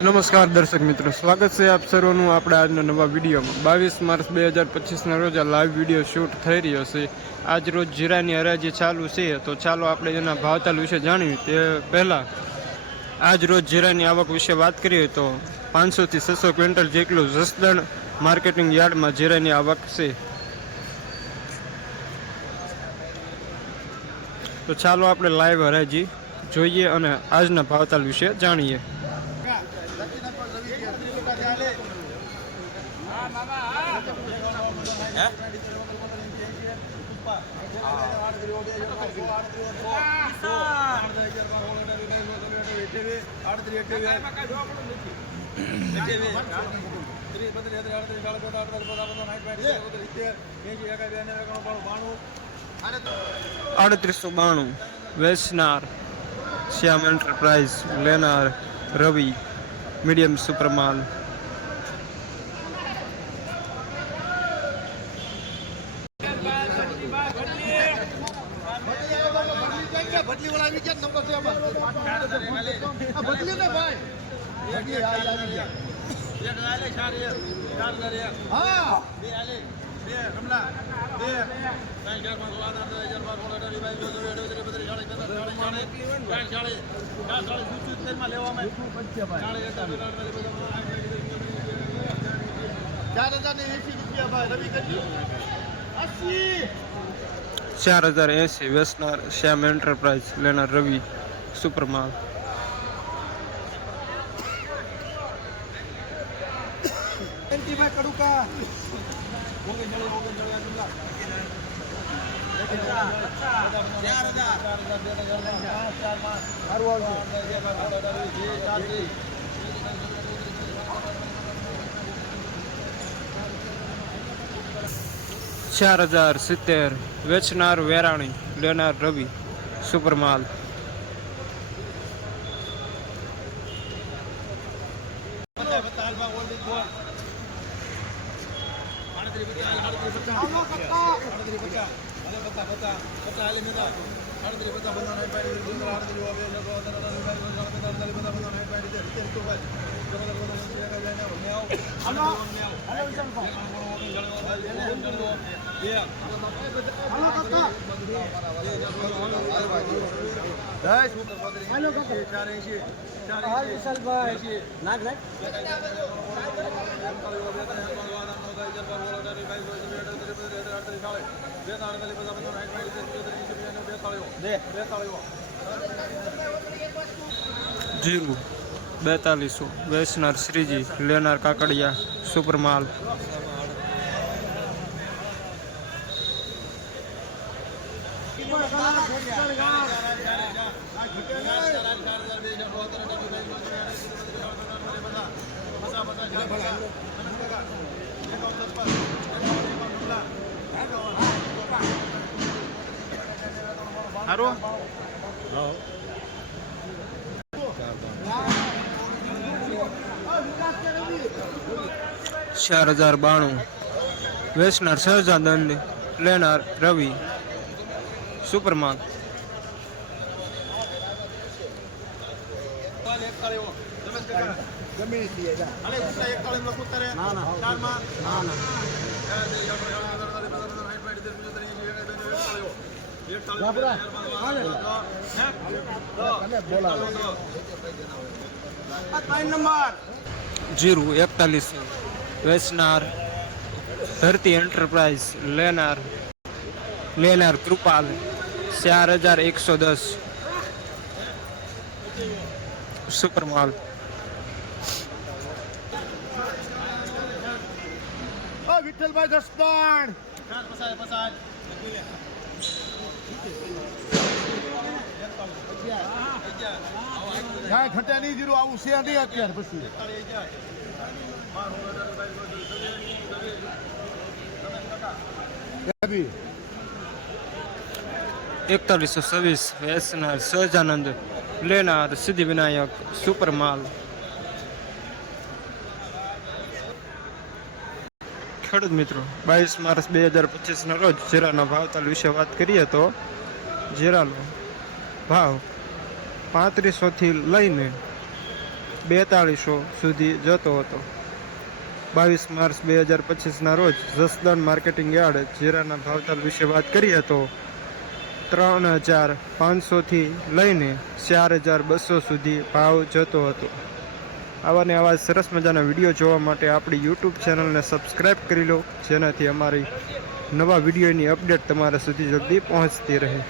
નમસ્કાર દર્શક મિત્રો, સ્વાગત છે આપ સર્વનું આપણે આજના નવા વિડીયોમાં। 22 માર્ચ 2025ના રોજ આ લાઈવ વિડીયો શૂટ થઈ રહ્યો છે। આજ રોજ જીરાની હરાજી ચાલુ છે, તો ચાલો આપણે એના ભાવતાલ વિશે જાણ્યું તે પહેલાં આજ રોજ જીરાની આવક વિશે વાત કરીએ તો 500 થી 600 ક્વિન્ટલ જેટલું જસદણ માર્કેટિંગ યાર્ડમાં જીરાની આવક છે। તો ચાલો આપણે લાઈવ હરાજી જોઈએ અને આજના ભાવતાલ વિશે જાણીએ। अड़तीसो 92 वेचनार श्याम एंटरप्राइज लेनार रवि मीडियम सुपरमाल। बदली वाला भी क्या नंबर से बदली में भाई ये आले चार हां बे आले बे कमला बे काई चार पांच वाला हजार बार बोला डरी भाई जो जो बदली झाड़े काई झाड़े सूचित तेल में लेवा में 4080 रुपया भाई रवि कटी 80 4080 वेचनार श्याम एंटरप्राइज लेनार रवि सुपरमाल। चार 4070 वेचनार वेराणी लेनार रवि सुपरमाल। जीरू 4200 वेचनार श्रीजी लेनार काकड़िया सुपरमाल। हारो 4092 वेचनार सहजा दंड लेनार रवि सुपरमाल। जीरू 41 वेचनार धरती एंटरप्राइज लेनार कृपाल 4110 सुपरमाल। विठ्ठल भाई दस्तान કાંઈ ઘટે નહીં જીરું આવું છે નહીં અત્યારે પછી 4126 વેચનાર સહજાનંદ લેનાર સિદ્ધિવિનાયક સુપરમાલ। ખેડૂત મિત્રો 22 માર્ચ 2025ના રોજ જીરાના ભાવતાલ વિશે વાત કરીએ તો જીરાનો ભાવ 3500 થી લઈને 4200 સુધી જતો હતો. 22 માર્ચ 2025ના રોજ જસદણ માર્કેટિંગ યાર્ડ જીરાના ભાવતાલ વિશે વાત કરીએ તો 3500 થી લઈને 4200 સુધી ભાવ જતો હતો. આવા ને આવા સરસ મજાના વિડીયો જોવા માટે આપણી યુટ્યુબ ચેનલને સબસ્ક્રાઈબ કરી લો, જેનાથી અમારી નવા વિડીયોની અપડેટ તમારા સુધી જલ્દી પહોંચતી રહે.